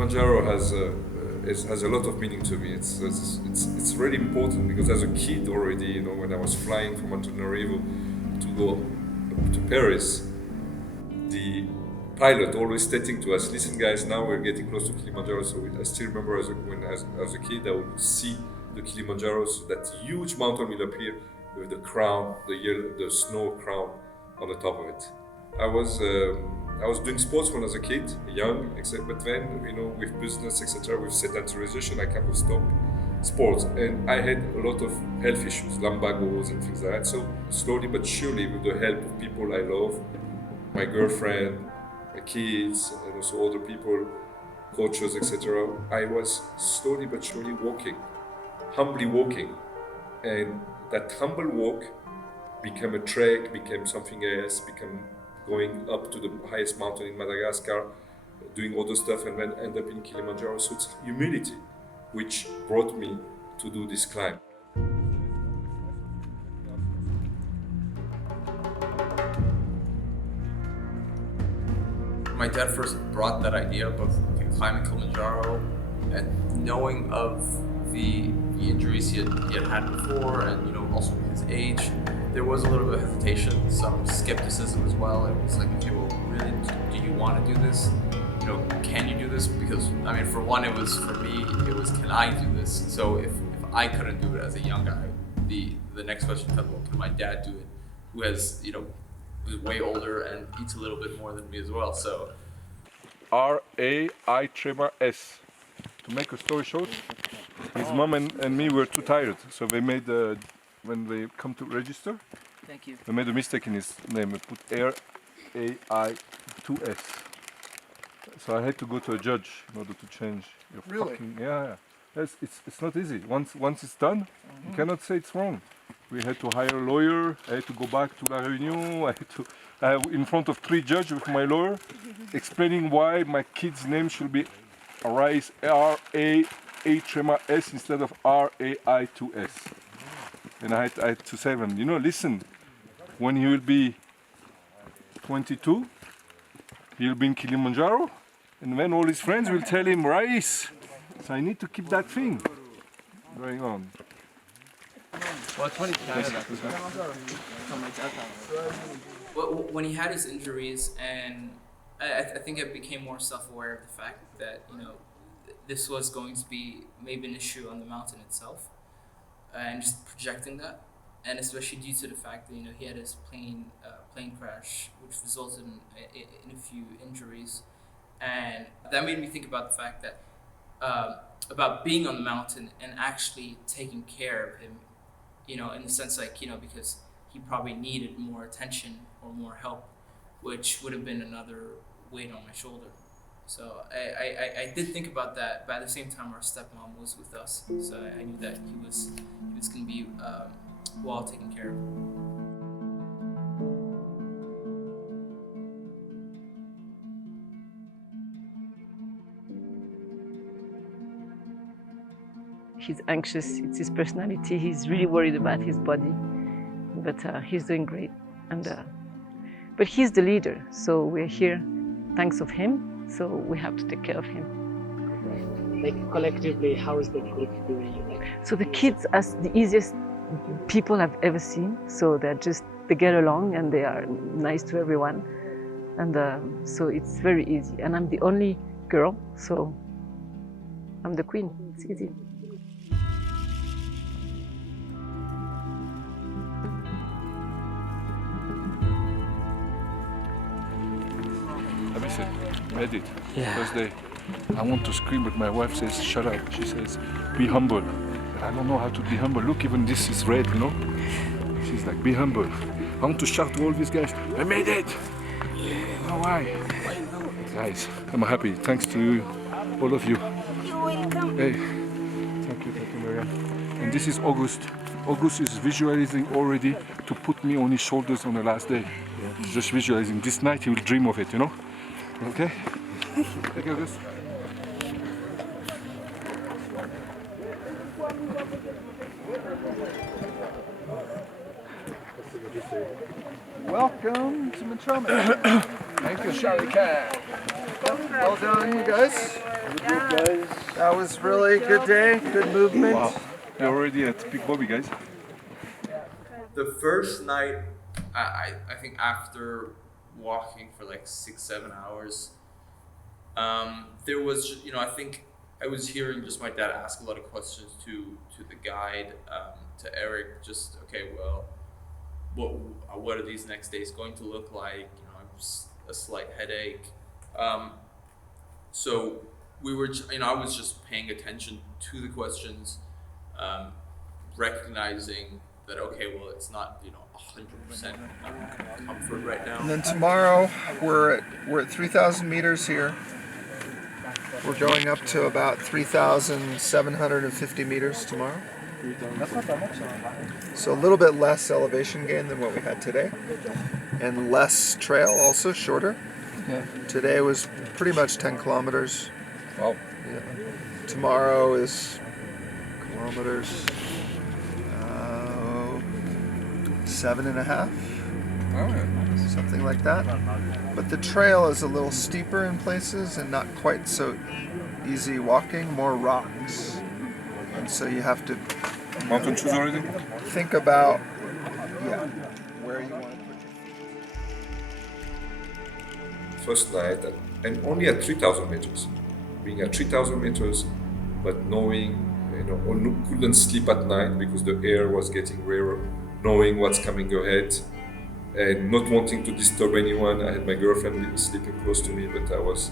Kilimandjaro has a lot of meaning to me. It's really important because as a kid already, you know, when I was flying from Antananarivo to go to Paris, the pilot always stating to us, "Listen, guys, now we're getting close to Kilimandjaro." So I still remember as a kid, I would see the Kilimandjaro, so that huge mountain will appear with the crown, the snow crown on the top of it. I was doing sports when I was a kid, young, but then, you know, with business, etc., with sedentarization, I kind of stopped sports, and I had a lot of health issues, lumbagos and things like that. So slowly but surely, with the help of people I love, my girlfriend, my kids, and also other people, coaches, etc., I was slowly but surely walking, humbly walking, and that humble walk became a trek, became something else, became going up to the highest mountain in Madagascar, doing other stuff, and then end up in Kilimandjaro. So it's humility which brought me to do this climb. My dad first brought that idea up of climbing Kilimandjaro, and knowing of the injuries he had before, and, you know, also his age, there was a little bit of hesitation, some skepticism as well. It was like, okay, well, really, do you want to do this? You know, can you do this? Because, I mean, for one, for me, can I do this? So if I couldn't do it as a young guy, the next question comes, well, can my dad do it? Who has, you know, who's way older and eats a little bit more than me as well. So R-A-I-S. To make a story short, his mom and me were too tired, so they made when they come to register, Thank you. they made a mistake in his name. They put R-A-I-2-S. So I had to go to a judge in order to change your fucking... Yeah. Yes, it's not easy. Once it's done, you cannot say it's wrong. We had to hire a lawyer. I had to go back to La Réunion. I had to in front of 3 judges with my lawyer, explaining why my kid's name should be R-A-H-S instead of R-A-I-2-S. And I had to say them, you know, listen, when he will be 22, he'll be in Kilimandjaro, and then all his friends will tell him Rais. So I need to keep that thing going on. When he had his injuries, and I think I became more self-aware of the fact that, you know, this was going to be maybe an issue on the mountain itself, and just projecting that, and especially due to the fact that, you know, he had his plane crash, which resulted in a few injuries, and that made me think about the fact that about being on the mountain and actually taking care of him, you know, in the sense, like, you know, because he probably needed more attention or more help, which would have been another weight on my shoulder. So I did think about that, but at the same time, our stepmom was with us, so I knew that he was going to be well taken care of. He's anxious, it's his personality, he's really worried about his body, but he's doing great. But he's the leader, so we're here thanks of him, so we have to take care of him. Like, collectively, how is the group doing? So the kids are the easiest people I've ever seen, so they get along and they are nice to everyone, and so it's very easy. And I'm the only girl, so I'm the queen, it's easy. Read it. First day, I want to scream, but my wife says, shut up. She says, be humble. But I don't know how to be humble. Look, even this is red, you know? She's like, be humble. I want to shout to all these guys, I made it! Yeah. No, why? Guys, I'm happy. Thanks to you, all of you. You're welcome. Hey, thank you, Maria. And this is August. August is visualizing already to put me on his shoulders on the last day. He's just visualizing. This night he will dream of it, you know? Okay? Thank you, August. Welcome to Misaotra. Thank you, Charlie Cat. Well done, you guys. That was really a good day, good movement. Wow. You're already at Big Bobby, guys. The first night, I think after walking for like 6-7 hours, there was, I think I was hearing just my dad ask a lot of questions to the guide, to Eric, just, okay, well, what are these next days going to look like? A slight headache. So we were, I was just paying attention to the questions, recognizing that, okay, well, it's not, 100% comfort right now. And then tomorrow, we're at 3,000 meters here. We're going up to about 3,750 meters tomorrow. So a little bit less elevation gain than what we had today. And less trail, also shorter. Yeah. Today was pretty much 10 kilometers. Wow. Yeah. Tomorrow is kilometers, 7.5. Oh, yeah. Something like that. But the trail is a little steeper in places and not quite so easy walking, more rocks. And so you have to Mountain shoes already? think about where you want to put your feet. First night, and only at 3,000 meters. Being at 3,000 meters, but knowing, couldn't sleep at night because the air was getting rarer, knowing what's coming ahead, and not wanting to disturb anyone. I had my girlfriend sleeping close to me, but I was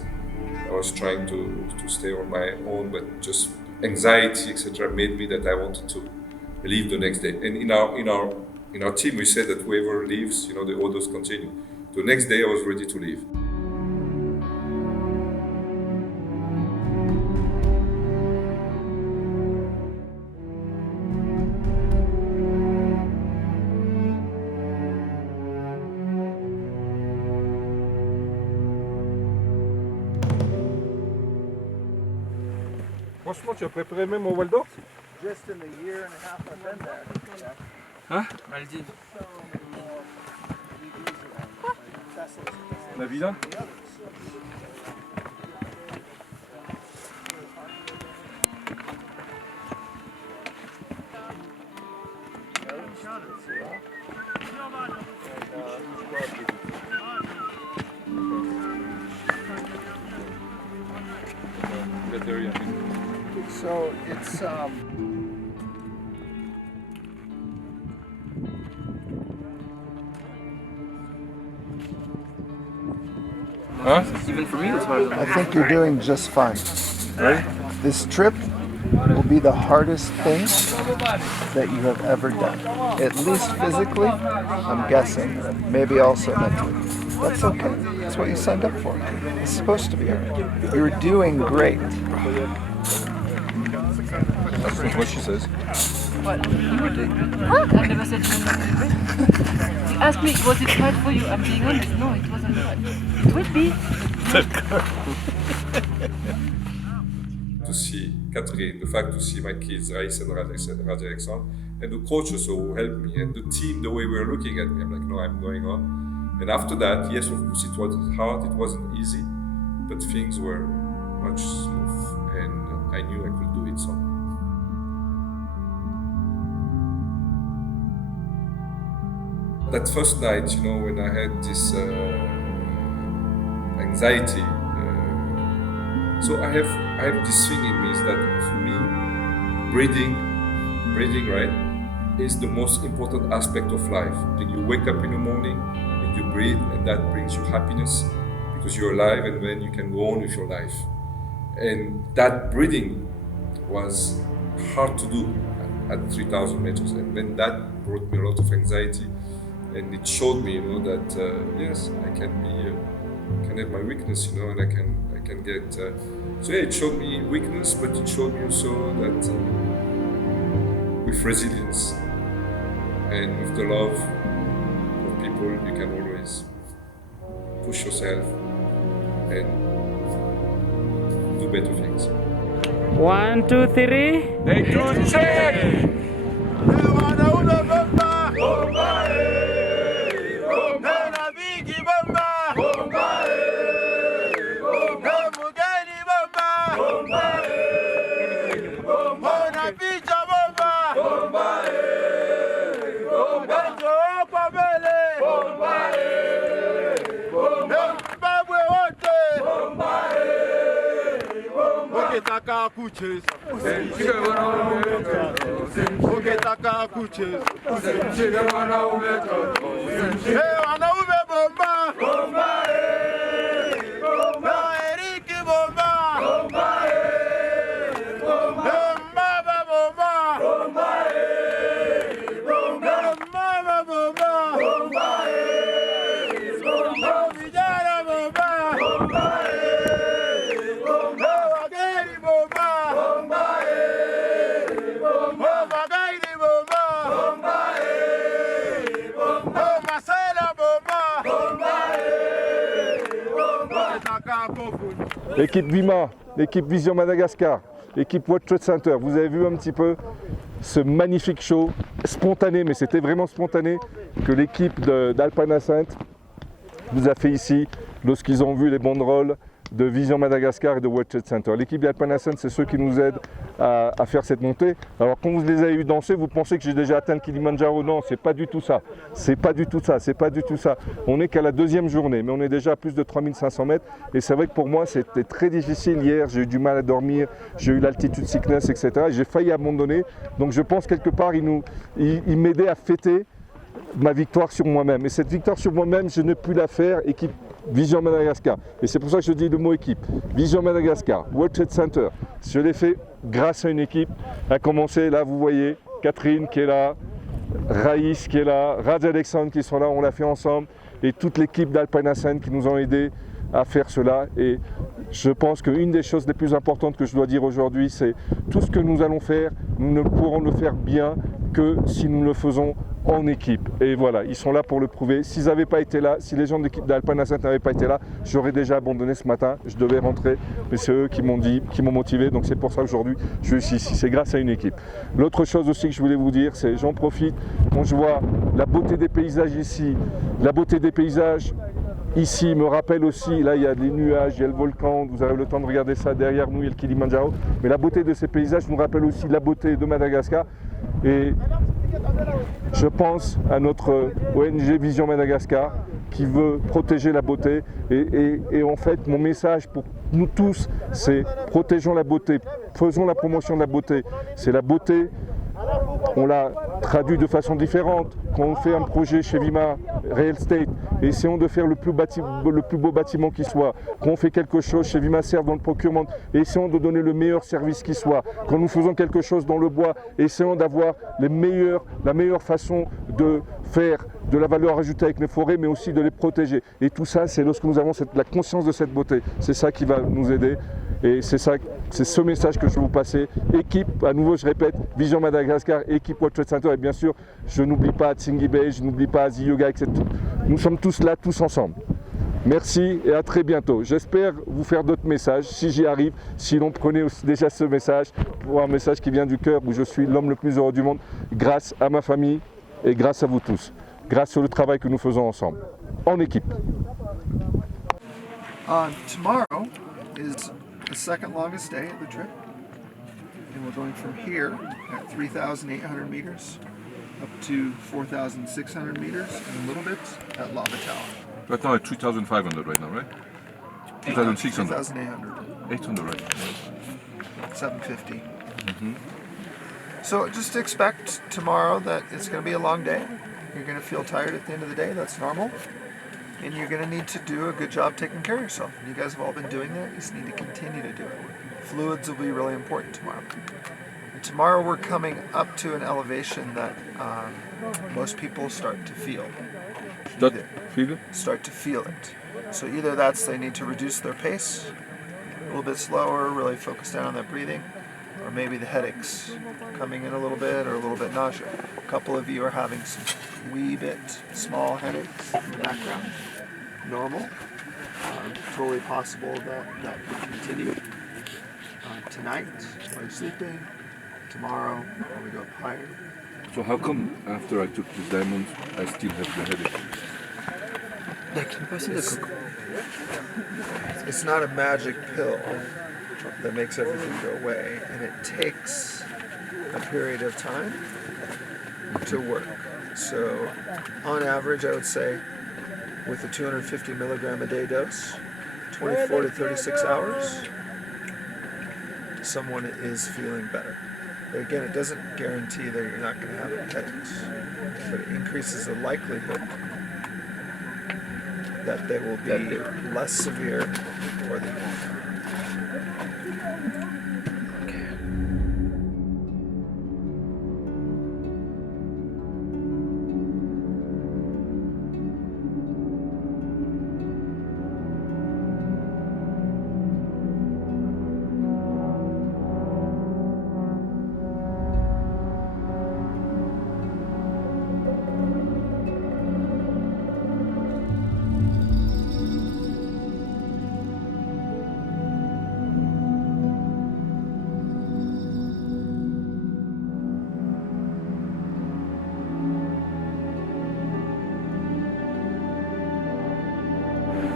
trying to stay on my own, but just anxiety, etc., made me that I wanted to leave the next day. And in our team, we said that whoever leaves, the others continue. The next day, I was ready to leave. Franchement, tu as préparé même au Val d'Or? Just in the year and a half I've been there. Hein? Maldives. La villa? So it's Huh? Even for me, it's harder. I think you're doing just fine. Right? This trip will be the hardest thing that you have ever done. At least physically, I'm guessing. Maybe also mentally. That's okay. That's what you signed up for. It's supposed to be hard. You're doing great. That's not what she says. What? You were doing good. Huh? I never said you were not doing great. You asked me, was it hard for you? I'm being honest. No, it wasn't hard. It would be. To see Catherine, the fact to see my kids, Raïs and Raja Alexandre, and the coach also who helped me, and the team, the way we were looking at me, I'm like, no, I'm going on. And after that, yes, of course, it was hard, it wasn't easy, but things were much smooth, and I knew I could do it somehow. That first night, when I had this anxiety, so I have this thing in me is that for me, breathing, right, is the most important aspect of life. Then you wake up in the morning and you breathe, and that brings you happiness because you're alive, and then you can go on with your life. And that breathing was hard to do at 3,000 meters, and then that brought me a lot of anxiety. And it showed me, that yes, I can have my weakness, and I can get. So yeah, it showed me weakness, but it showed me also that with resilience and with the love of people, you can always push yourself and do better things. 1, 2, 3. They do check! L'équipe VIMA, l'équipe Vision Madagascar, l'équipe World Trade Center, vous avez vu un petit peu ce magnifique show, spontané, mais c'était vraiment spontané, que l'équipe d'Alpana Sainte nous a fait ici, lorsqu'ils ont vu les banderoles de Vision Madagascar et de World Trade Center. L'équipe d'Alpana Sainte, c'est ceux qui nous aident à faire cette montée. Alors quand vous les avez eu danser, vous pensez que j'ai déjà atteint le Kilimandjaro. Non, c'est pas du tout ça. C'est pas du tout ça, c'est pas du tout ça. On n'est qu'à la deuxième journée, mais on est déjà à plus de 3500 mètres. Et c'est vrai que pour moi, c'était très difficile hier. J'ai eu du mal à dormir, j'ai eu l'altitude sickness, etc. Et j'ai failli abandonner. Donc je pense quelque part, il m'aidait à fêter ma victoire sur moi-même. Et cette victoire sur moi-même, je ne puis la faire équipe Vision Madagascar. Et c'est pour ça que je dis le mot équipe. Vision Madagascar, World Trade Center. Je l'ai fait grâce à une équipe. À commencer, là, vous voyez, Catherine qui est là, Raïs qui est là, Raj Alexandre qui sont là, on l'a fait ensemble. Et toute l'équipe d'Alpana Sainte qui nous ont aidés à faire cela. Et je pense qu'une des choses les plus importantes que je dois dire aujourd'hui, c'est tout ce que nous allons faire, nous ne pourrons le faire bien que si nous le faisons en équipe. Et voilà, ils sont là pour le prouver. S'ils n'avaient pas été là, si les gens de l'équipe d'Alpana Sainte n'avaient pas été là, j'aurais déjà abandonné ce matin. Je devais rentrer, mais c'est eux qui m'ont dit, qui m'ont motivé. Donc c'est pour ça qu'aujourd'hui, je suis ici. C'est grâce à une équipe. L'autre chose aussi que je voulais vous dire, c'est j'en profite quand je vois la beauté des paysages ici, la beauté des paysages ici me rappelle aussi, là il y a des nuages, il y a le volcan, vous avez le temps de regarder ça derrière nous, il y a le Kilimandjaro, mais la beauté de ces paysages nous rappelle aussi la beauté de Madagascar. Et je pense à notre ONG Vision Madagascar qui veut protéger la beauté et en fait mon message pour nous tous c'est protégeons la beauté, faisons la promotion de la beauté. C'est la beauté, on l'a traduit de façon différente. Quand on fait un projet chez Vima Real Estate, essayons de faire le plus beau bâtiment qui soit. Quand on fait quelque chose chez Vima Serve dans le procurement, essayons de donner le meilleur service qui soit. Quand nous faisons quelque chose dans le bois, essayons d'avoir la meilleure façon de faire de la valeur ajoutée avec les forêts, mais aussi de les protéger. Et tout ça, c'est lorsque nous avons la conscience de cette beauté. C'est ça qui va nous aider. Et c'est ce message que je vais vous passer. Équipe, à nouveau je répète, Vision Madagascar, équipe World Trade Center. Et bien sûr, je n'oublie pas Tsingy Bay, je n'oublie pas Asie Yoga, etc. Nous sommes tous là, tous ensemble. Merci et à très bientôt. J'espère vous faire d'autres messages, si j'y arrive, si l'on prenait déjà ce message, pour un message qui vient du cœur, où je suis l'homme le plus heureux du monde, grâce à ma famille et grâce à vous tous. Grâce au travail que nous faisons ensemble, en équipe. Tomorrow is the second longest day of the trip, and we're going from here at 3,800 meters up to 4,600 meters and a little bit at Lava Tower. Right now at 3,500 right now, right? 2,600. 2,800. 800, right? 750. So just expect tomorrow that it's going to be a long day. You're going to feel tired at the end of the day. That's normal. And you're going to need to do a good job taking care of yourself. You guys have all been doing that. You just need to continue to do it. Fluids will be really important tomorrow. And tomorrow we're coming up to an elevation that most people start to feel. Start to feel it. So either that's they need to reduce their pace, a little bit slower, really focus down on that breathing, or maybe the headaches coming in a little bit or a little bit nausea. A couple of you are having some wee bit small headaches in the background. Normal. Totally possible that could continue tonight while you're sleeping, tomorrow when we go up higher. So how come after I took this diamond, I still have the headache? It's not a magic pill that makes everything go away, and it takes a period of time to work. So on average, I would say with a 250 milligram a day dose, 24 to 36 hours someone is feeling better. But again, it doesn't guarantee that you're not going to have a headache, but it increases the likelihood that they will be less severe or they won't.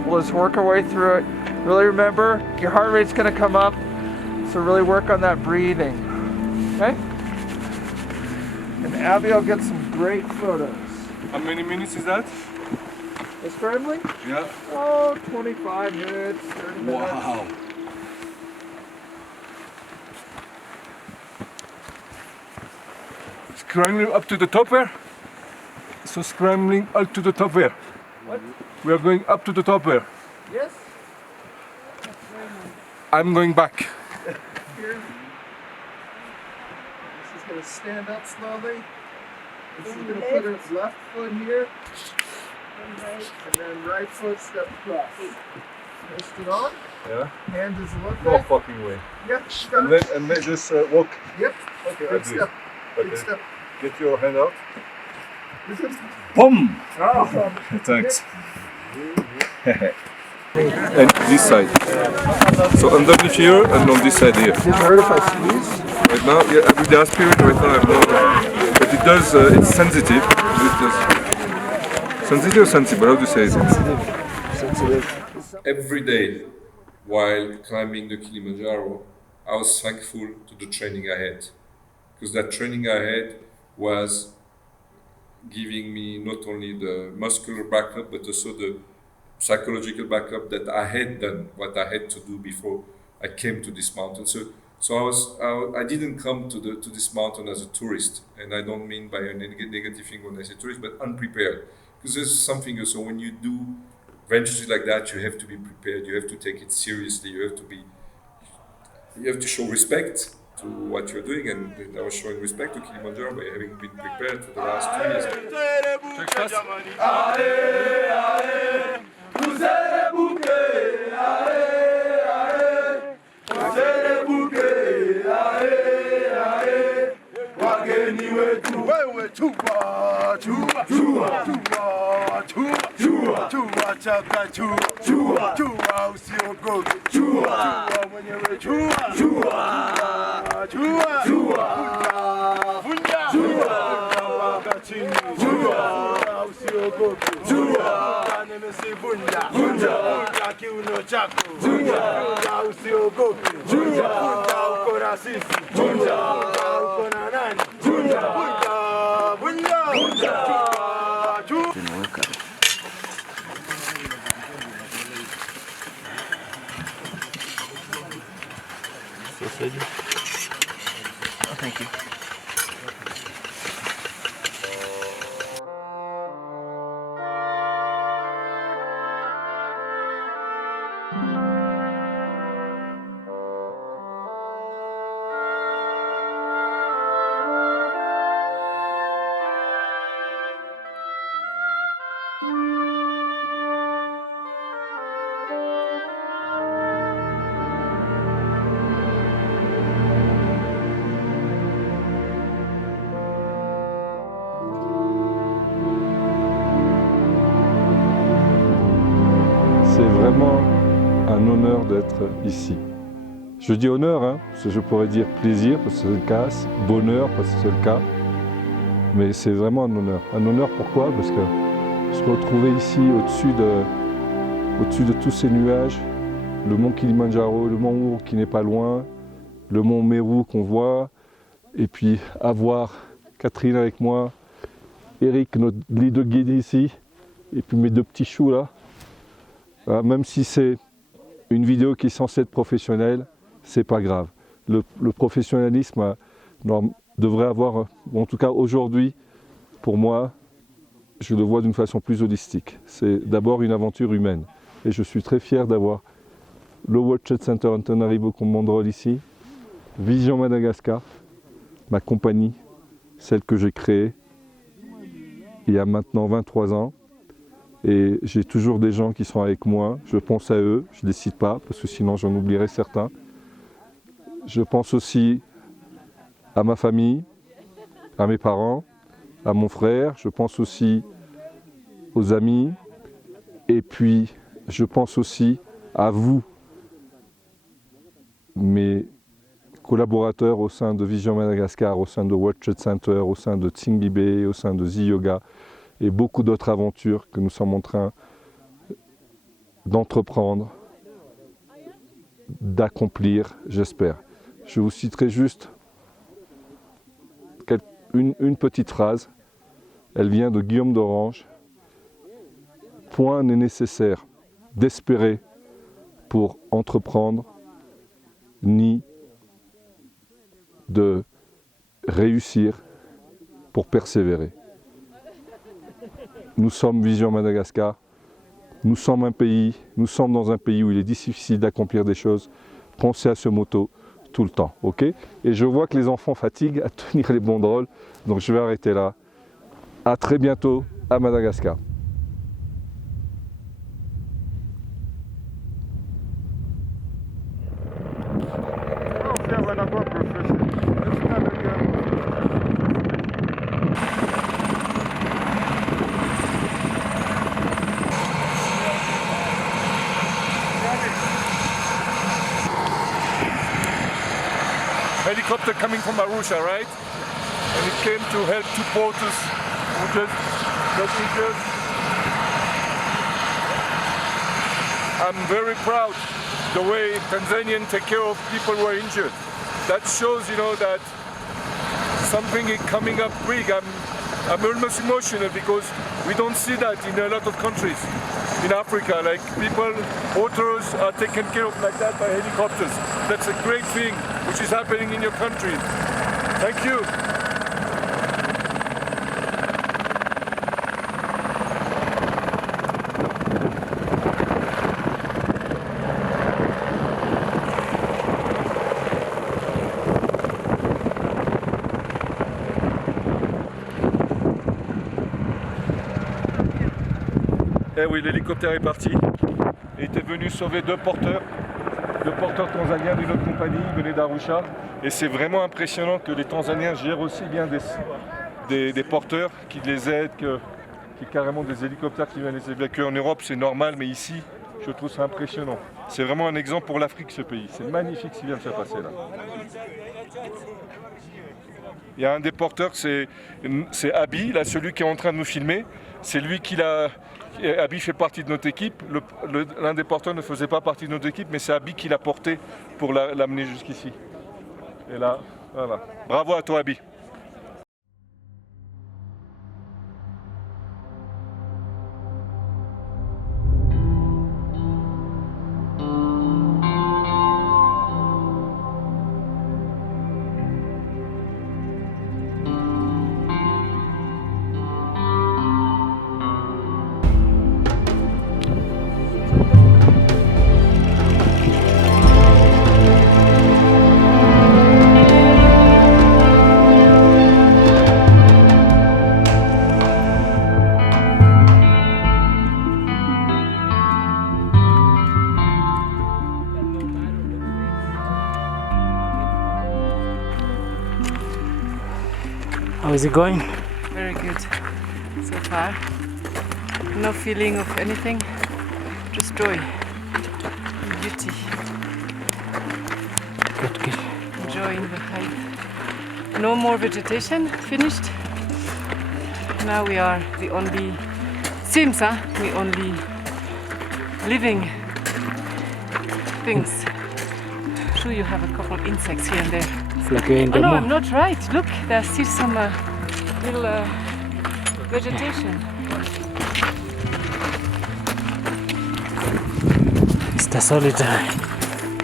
Let's work our way through it. Really remember, your heart rate's going to come up, so really work on that breathing. Okay? And Abby will get some great photos. How many minutes is that? The scrambling? Yeah. Oh, 25 minutes, 30 minutes. Wow. Scrambling up to the top there? So scrambling up to the top there. What? We are going up to the top there. Yes? I'm going back. Here. This is going to stand up slowly. This is going to put its left foot here. And then right foot step across. Twist it on. Yeah. Hand is a little No bit. fucking way. Yep. And then just walk. Yep. Okay, Big step. Big Okay. step. Get your hand out. Boom! Thanks. And this side. So underneath here and on this side here. Does it hurt if I squeeze? Right now, yeah, with the aspirate right now, I'm not, but it does, it's sensitive. It does. Sensitive or sensible? How do you say it? Sensitive. Every day while climbing the Kilimandjaro, I was thankful to the training I had. Because that training I had was giving me not only the muscular backup, but also the psychological backup that I had done what I had to do before I came to this mountain. So I didn't come to this mountain as a tourist, and I don't mean by a negative thing when I say tourist, but unprepared. Because there's something also when you do ventures like that, you have to be prepared. You have to take it seriously. You have to show respect to what you're doing, and I was showing respect to Kilimandjaro by having been prepared for the last 2 years. Thank you. C'est vraiment un honneur d'être ici. Je dis honneur, hein, parce que je pourrais dire plaisir, parce que c'est le cas, bonheur, parce que c'est le cas. Mais c'est vraiment un honneur. Un honneur pourquoi? Parce que se retrouver ici au-dessus de tous ces nuages, le mont Kilimandjaro, le mont Our qui n'est pas loin, le mont Meru qu'on voit, et puis avoir Catherine avec moi, Eric, les deux guides ici, et puis mes deux petits choux là. Même si c'est une vidéo qui est censée être professionnelle, c'est pas grave. le professionnalisme devrait avoir, en tout cas aujourd'hui, pour moi, je le vois d'une façon plus holistique. C'est d'abord une aventure humaine. Et je suis très fier d'avoir le World Trade Center Antananarivo comme mon rôle ici, Vision Madagascar, ma compagnie, celle que j'ai créée il y a maintenant 23 ans. Et j'ai toujours des gens qui sont avec moi, je pense à eux, je ne les cite pas parce que sinon j'en oublierai certains. Je pense aussi à ma famille, à mes parents, à mon frère, je pense aussi aux amis et puis je pense aussi à vous, mes collaborateurs au sein de Vision Madagascar, au sein de World Trade Center, au sein de Tsingibe, au sein de Z-Yoga et beaucoup d'autres aventures que nous sommes en train d'entreprendre, d'accomplir, j'espère. Je vous citerai juste une petite phrase, elle vient de Guillaume d'Orange. Point n'est nécessaire d'espérer pour entreprendre, ni de réussir pour persévérer. Nous sommes Vision Madagascar, nous sommes dans un pays où il est difficile d'accomplir des choses. Pensez à ce motto tout le temps, ok? Et je vois que les enfants fatiguent à tenir les banderoles, donc je vais arrêter là. À très bientôt à Madagascar. Helicopter coming from Arusha, right? And it came to help two porters who just got injured. I'm very proud the way Tanzanians take care of people who are injured. That shows, you know, that something is coming up big. I'm almost emotional because we don't see that in a lot of countries in Africa. Like people, porters are taken care of like that by helicopters. That's a great thing which is happening in your country. Thank you. Eh oui, l'hélicoptère est parti. Il était venu sauver deux porteurs tanzaniens d'une autre compagnie, ils venaient d'Arusha. Et c'est vraiment impressionnant que les Tanzaniens gèrent aussi bien des porteurs qui les aident, qu'il y ait carrément des hélicoptères qui viennent les évacuer. En Europe, c'est normal, mais ici, je trouve ça impressionnant. C'est vraiment un exemple pour l'Afrique, ce pays. C'est magnifique ce qui vient de se passer là. Il y a un des porteurs, c'est Abi, là, celui qui est en train de nous filmer. C'est lui qui l'a... Abi fait partie de notre équipe. L'un des porteurs ne faisait pas partie de notre équipe, mais c'est Abi qui l'a porté pour l'amener jusqu'ici. Et là, voilà. Bravo à toi, Abi. How is it going? Very good so far. No feeling of anything, just joy and beauty. Good, good. Enjoying the hike. No more vegetation, finished. Now we are the only, seems the only living things. Sure, you have a couple of insects here and there. It's like you're in the Oh no, moon. I'm not right. Look, there's still some little vegetation. It's the solitary.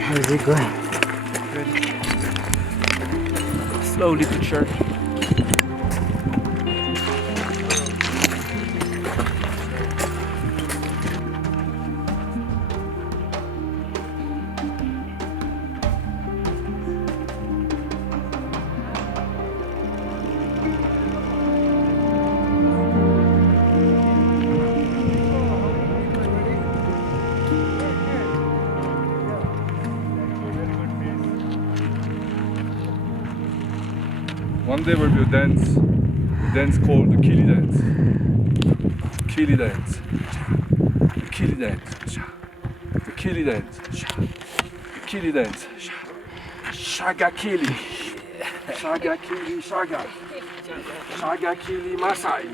How is it going? slowly to church. One day will be a dance called the Kili dance. Kili dance. The Kili dance. The Kili dance. The Kili dance. Shaga Kili. Shaga Kili Shaga. Shaga Kili Masai.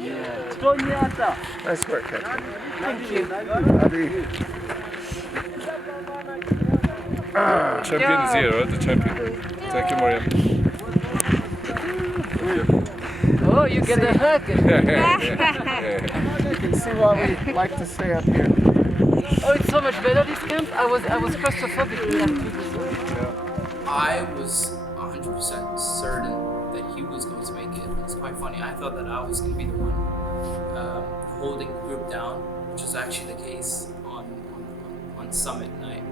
Nice work, Hector. Thank you. Champion is here, right? The champion. Thank you, Mariam. Oh, you get a hug. You can see why we like to stay up here. Oh, it's so much better this camp. I was claustrophobic in that camp. I was 100% certain that he was going to make it. It's quite funny. I thought that I was going to be the one holding the group down, which was actually the case on summit night.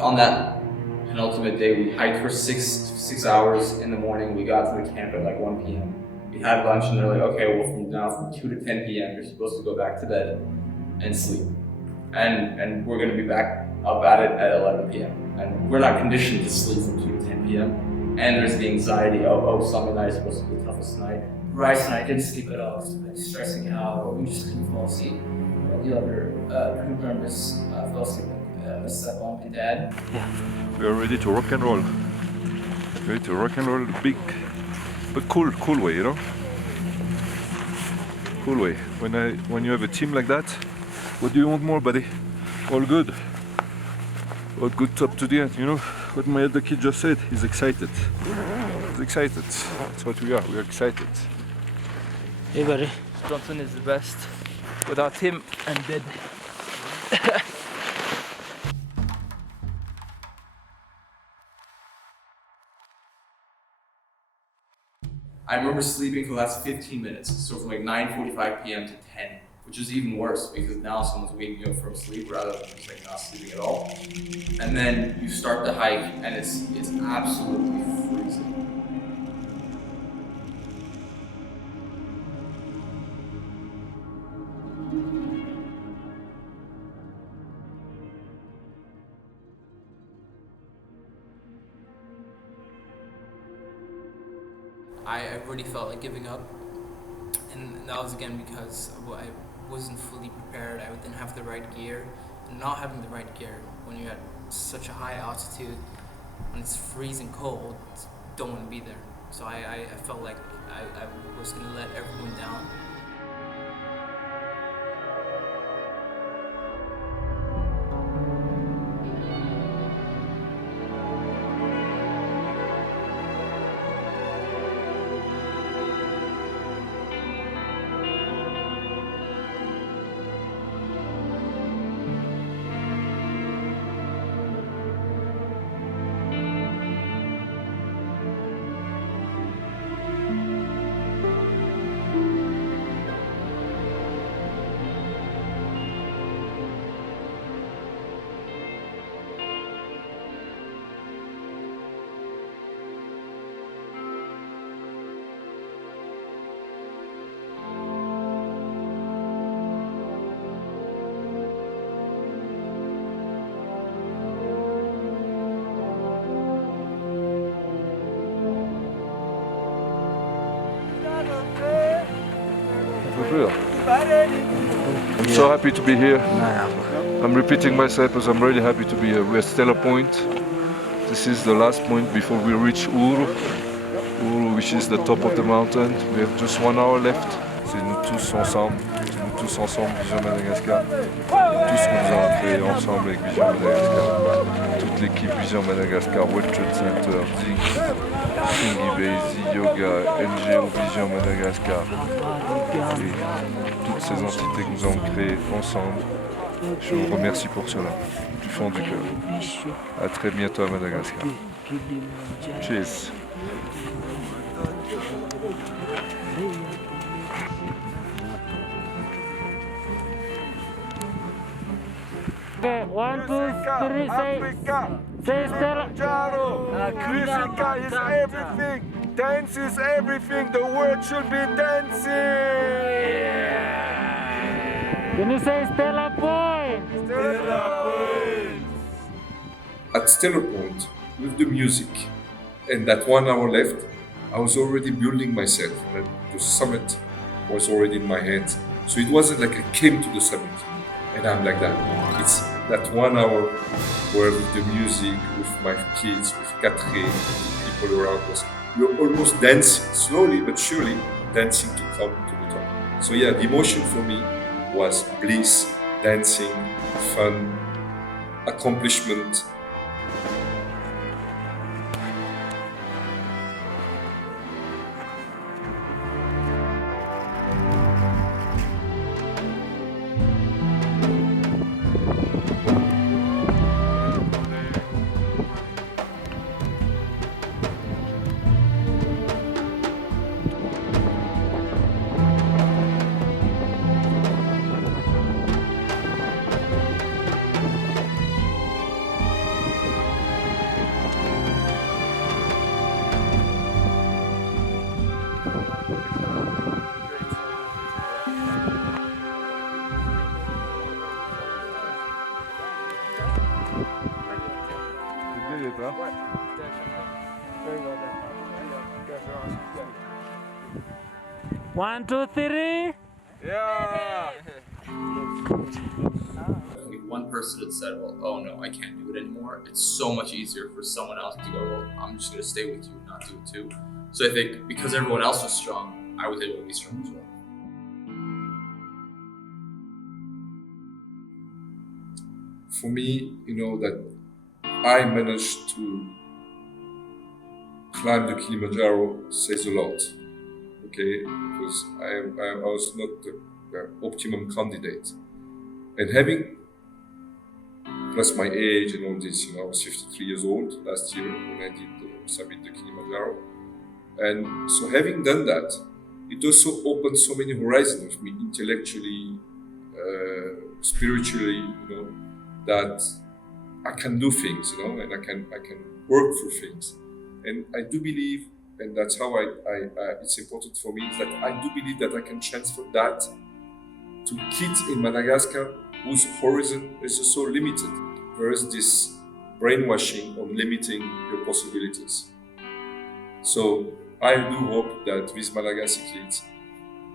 On that penultimate day, we hiked for six hours in the morning. We got to the camp at like 1 p.m. We had lunch and they're like, okay, well from 2 to 10 p.m. you're supposed to go back to bed and sleep. And we're gonna be back up at it at 11 p.m. And we're not conditioned to sleep from 2 to 10 p.m. And there's the anxiety of, oh, summit night is supposed to be the toughest night. Bryce and I didn't sleep at all. I was like stressing out, or we just couldn't fall asleep. All the other crew members fell asleep. Myself, mom, and dad. We are ready to rock and roll. Ready to rock and roll the big, but cool way, you know? Cool way. When you have a team like that, what do you want more, buddy? All good. All good top to the end, you know? What my other kid just said, he's excited. He's excited. That's what we are. We are excited. Hey, buddy. Johnson is the best. Without him, I'm dead. I remember sleeping for the last 15 minutes, so from like 9:45 p.m. to 10, which is even worse because now someone's waking you up from sleep rather than just like not sleeping at all. And then you start the hike and it's absolutely freezing. I really felt like giving up, and that was again because I wasn't fully prepared. I didn't have the right gear, and not having the right gear when you're at such a high altitude and it's freezing cold, don't want to be there. So I felt like I was going to let everyone down. I'm so happy to be here. I'm repeating myself because I'm really happy to be here. We're at Stellar Point. This is the last point before we reach Uru, which is the top of the mountain. We have just 1 hour left. C'est nous tous ensemble, Vision Madagascar. Tout ce que nous avons créé ensemble avec Vision Madagascar. Toute l'équipe Vision Madagascar, World Trade Center, Zinc, Thingy Base, Yoga, NGO Vision Madagascar. Et toutes ces entités que nous avons créées ensemble. Je vous remercie pour cela, du fond du cœur. À très bientôt à Madagascar. Cheers. Okay, 1, 2, 3, Afrika, say Kilimandjaro, Afrika is everything, dance is everything, the world should be dancing! Can you say Stella Point? Stella Point! At Stella Point, with the music and that 1 hour left, I was already building myself. And the summit was already in my hands. So it wasn't like I came to the summit and I'm like that. It's that 1 hour where with the music, with my kids, with Catherine, with the people around us, we're almost dancing, slowly but surely, dancing to come to the top. So yeah, the emotion for me was bliss, dancing, fun, accomplishment. One, two, three. Yeah! If one person had said, well, oh no, I can't do it anymore, it's so much easier for someone else to go, well, I'm just going to stay with you and not do it too. So I think because everyone else was strong, I was able to be strong as well. For me, that I managed to climb the Kilimandjaro says a lot, okay? Because I was not the optimum candidate. And having, plus my age and all this, I was 53 years old last year when I did submit the Kilimandjaro. And so having done that, it also opened so many horizons of me, intellectually, spiritually, that I can do things, and I can work through things. And I do believe, and that's how it's important for me, is that I do believe that I can transfer that to kids in Madagascar whose horizon is so limited. There is this brainwashing on limiting your possibilities. So I do hope that these Malagasy kids,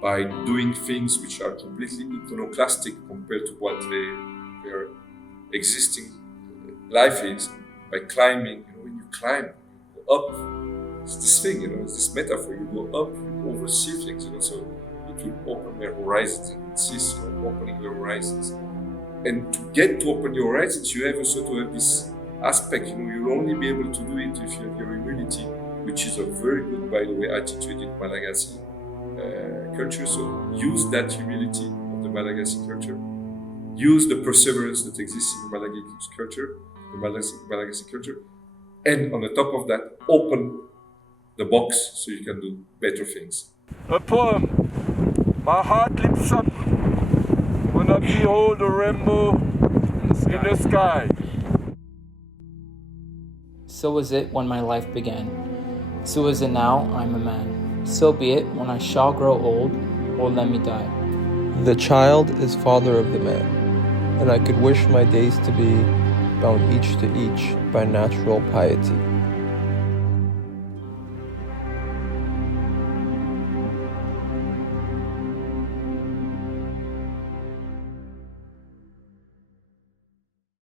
by doing things which are completely iconoclastic compared to what their existing life is, by climbing, when you climb, you go up. It's this thing, it's this metaphor. You go up, you oversee things, so it will open their horizons and insist on opening your horizons. And to get to open your horizons, you have also to have this aspect, you'll only be able to do it if you have your humility, which is a very good, by the way, attitude in Malagasy culture. So use that humility of the Malagasy culture. Use the perseverance that exists in the Malagasy culture. And on the top of that, open the box so you can do better things. A poem. My heart leaps up when I behold a rainbow in the sky. So was it when my life began. So is it now I'm a man. So be it when I shall grow old, or let me die. The child is father of the man, and I could wish my days to be bound each to each by natural piety.